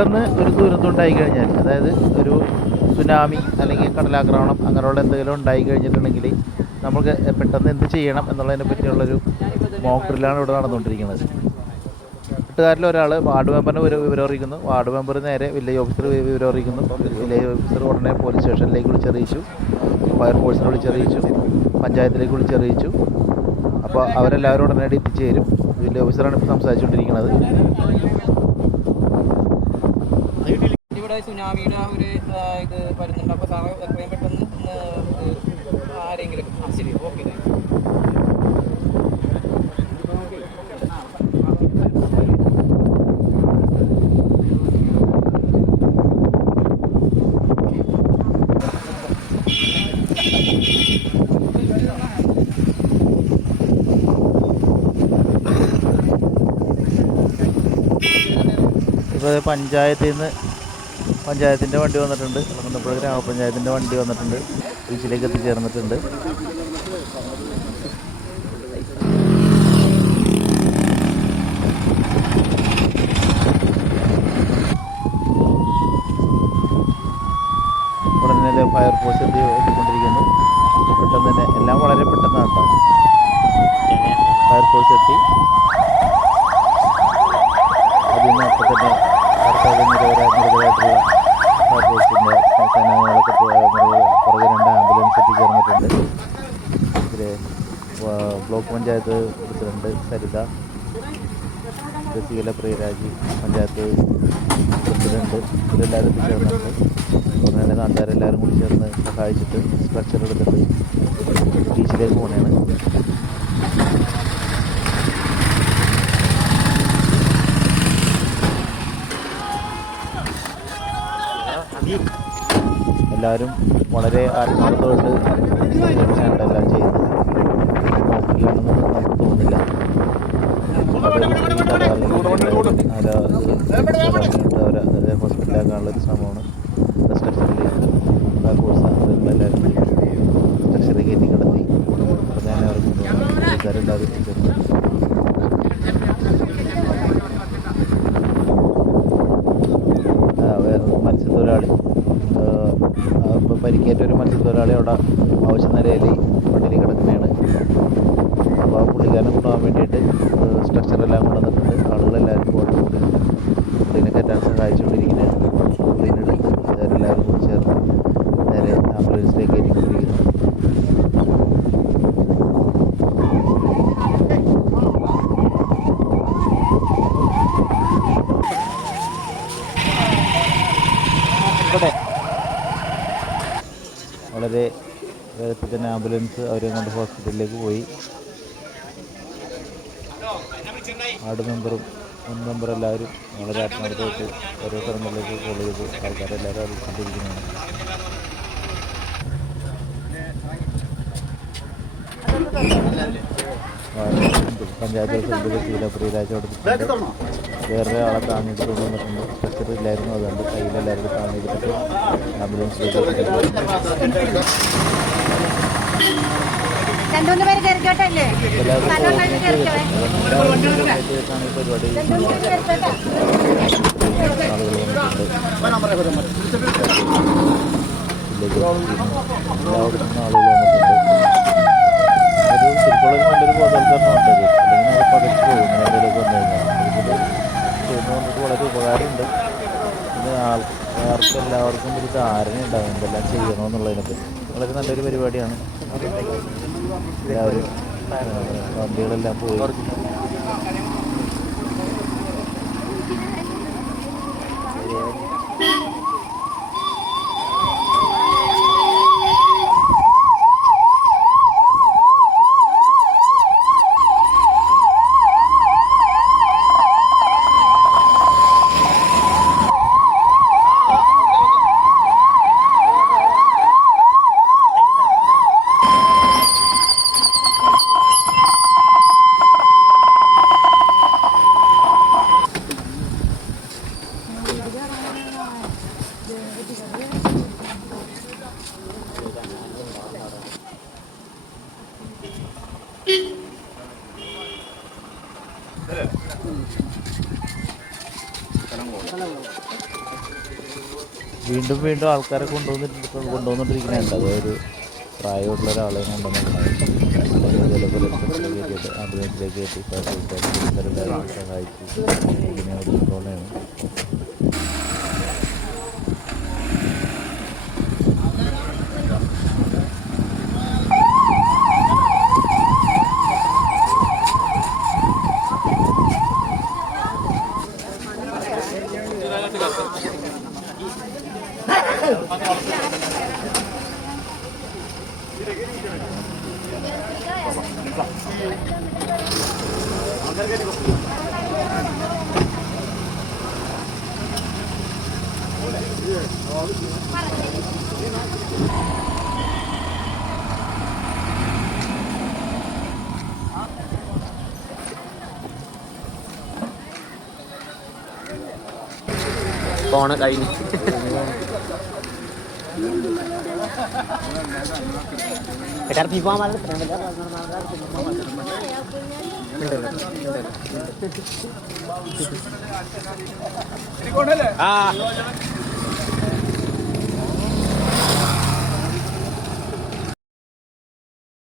പെട്ടെന്ന് ഒരു ദുരന്തം ഉണ്ടായിക്കഴിഞ്ഞാൽ, അതായത് ഒരു സുനാമി അല്ലെങ്കിൽ കടലാക്രമണം അങ്ങനെയുള്ള എന്തെങ്കിലും ഉണ്ടായി കഴിഞ്ഞിട്ടുണ്ടെങ്കിൽ നമുക്ക് പെട്ടെന്ന് എന്ത് ചെയ്യണം എന്നുള്ളതിനെ പറ്റിയുള്ളൊരു മോക്ക് ഡ്രില്ലാണ് ഇവിടെ നടന്നുകൊണ്ടിരിക്കുന്നത്. വീട്ടുകാരിൽ ഒരാൾ വാർഡ് മെമ്പറിനെ വിവരം അറിയിക്കുന്നു. വാർഡ് മെമ്പർ നേരെ വില്ലേജ് ഓഫീസർ വിവരം അറിയിക്കുന്നു. വില്ലേജ് ഓഫീസർ ഉടനെ പോലീസ് സ്റ്റേഷനിലേക്ക് വിളിച്ചറിയിച്ചു, ഫയർഫോഴ്സിനെ വിളിച്ചറിയിച്ചു, പഞ്ചായത്തിലേക്ക് വിളിച്ചറിയിച്ചു. അപ്പോൾ അവരെല്ലാവരും ഉടനടി എത്തിച്ചേരും. വില്ലേജ് ഓഫീസറാണ് ഇപ്പോൾ സംസാരിച്ചുകൊണ്ടിരിക്കുന്നത്. ഇവിടെ സുനാമിയുടെ ഒരു ഇത് വരുന്നുണ്ട്. അപ്പോൾ സാറ് എത്രയും പെട്ടെന്ന് ആരെങ്കിലും ശരി ഓക്കെ. ഇപ്പോൾ പഞ്ചായത്തിൻ്റെ വണ്ടി വന്നിട്ടുണ്ട്. ഇളങ്ങുന്നപ്പുഴ ഗ്രാമപഞ്ചായത്തിൻ്റെ വണ്ടി വന്നിട്ടുണ്ട്. ബീച്ചിലേക്ക് എത്തിച്ചേർന്നിട്ടുണ്ട്. ഉടനെ ഫയർഫോഴ്സ് എത്തിക്കൊണ്ടിരിക്കുന്നു. പെട്ടെന്ന് തന്നെ എല്ലാം വളരെ പെട്ടെന്നാണ് കേട്ടോ. ഫയർഫോഴ്സ് എത്തി. അതിൽ നിന്ന് അപ്പം തന്നെ നിരവധിയായിട്ടുള്ള ഫയർഫോഴ്സിൻ്റെ സേനാംഗങ്ങളൊക്കെ പുറകെ 2 ആംബുലൻസ് എത്തിച്ചേർന്നിട്ടുണ്ട്. ഇതിൽ block panchayat president Saritha, Jaseela Priyaraj, panchayat president, ഇവരെല്ലാവരും എത്തിച്ചേർന്നിട്ടുണ്ട്. ഉടനെ നാട്ടുകാരെല്ലാവരും കൂടി ചേർന്ന് സഹായിച്ചിട്ട് സ്ട്രക്ചർ എടുത്തിട്ട് ബീച്ചിലേക്ക് പോകണതാണ്. എല്ലാവരും വളരെ ആത്മാർത്ഥമായിട്ട് സഹകരിച്ചാണ് എല്ലാം ചെയ്യുന്നത്. നോക്കുകയാണെന്ന് നമുക്ക് തോന്നില്ല. അവരെ ഹോസ്പിറ്റലാക്കാനുള്ളൊരു ശ്രമമാണ്. സ്ട്രക്ചറിൽ ഫയർഫോഴ്സ് എല്ലാവരും സ്ട്രക്ചറിൽ കയറ്റി കിടത്തി ഞാൻ അവർക്ക് ആൾക്കാരെല്ലാവരും എത്തിച്ചേർന്നു. മത്സ്യത്തൊഴിലാളി പരിക്കേറ്റ ഒരു മത്സ്യത്തൊഴിലാളി അവിടെ ആവശ്യ നിലയിൽ പട്ടിണി കിടക്കുകയാണ്. അപ്പോൾ ആ പുള്ളിക്കാരനെ കൊണ്ടുപോകാൻ വേണ്ടിയിട്ട് സ്ട്രക്ചറെല്ലാം കൊണ്ടുവന്നിട്ടുണ്ട്. ആളുകളെല്ലാവരും പോയിട്ട് പുള്ളിനെ കയറ്റാൻ സഹായിച്ചുകൊണ്ടിരിക്കുകയാണ്. പുള്ളിനെ എടുത്ത് എല്ലാവരും കൂടി ചേർന്ന് നേരെ ആംബുലൻസിലേക്ക് കയറ്റിക്കൊണ്ടിരിക്കുന്നു. വളരെ വേഗത്തിൽ തന്നെ ആംബുലൻസ് അവരെ കൊണ്ട് ഹോസ്പിറ്റലിലേക്ക് പോയി. വാർഡ് മെമ്പറും മുൻ മെമ്പറും എല്ലാവരും വളരെ ആത്മാർത്ഥമായിട്ട് ഓരോ സ്ഥലങ്ങളിലേക്ക് കോൾ ചെയ്ത് ആൾക്കാരെല്ലാവരും അറിയിച്ചുകൊണ്ടിരിക്കുന്നതാണ്. പഞ്ചായത്ത് പ്രസിഡന്റ് ജസീല പ്രിയരാജ് കൊടുത്തിട്ടുണ്ട്. വേറെ ആളെ താങ്ങിയിട്ട് കൊണ്ടുവന്നിട്ടുണ്ട്. സ്ട്രക്ചർ ഇല്ലായിരുന്നു, അതുകൊണ്ട് കയ്യിലെല്ലാവരും താങ്ങിയെടുത്തിട്ട് ആംബുലൻസിലേക്ക് ശരിക്കുള്ള നല്ലൊരു ബോധവൽക്കരണം ഉണ്ടത്. അല്ലെങ്കിൽ അത് പകച്ചു പോകും എന്തെങ്കിലുമൊക്കെ വന്നു കഴിഞ്ഞാൽ. ഇതിൽ ചെയ്യുന്നതുകൊണ്ടിട്ട് വളരെ ഉപകാരമുണ്ട്. പിന്നെ എല്ലാവർക്കും ഒരു ധാരണ ഉണ്ടാകും എന്തെല്ലാം ചെയ്യണമെന്നുള്ളതിനൊക്കെ. വളരെ നല്ലൊരു പരിപാടിയാണ്. എല്ലാവരും വണ്ടികളെല്ലാം പോയി വീണ്ടും വീണ്ടും ആൾക്കാരെ കൊണ്ടുവന്നിരിക്കുന്നുണ്ട്. അതൊരു പ്രായമുള്ള ഒരാളെ കൊണ്ടുവന്നിട്ടുണ്ടായിരുന്നു. ഇതേപോലെ സ്ട്രെച്ചറിൽ കയറ്റിയിട്ട് ആംബുലൻസിലേക്ക് കയറ്റി ഫയർഫൈറ്റേഴ്സ് സഹായിച്ചു ഇതിനെ കൊണ്ടുപോകുന്നതാണ്. ഫോണ് കഴിഞ്ഞു. ആ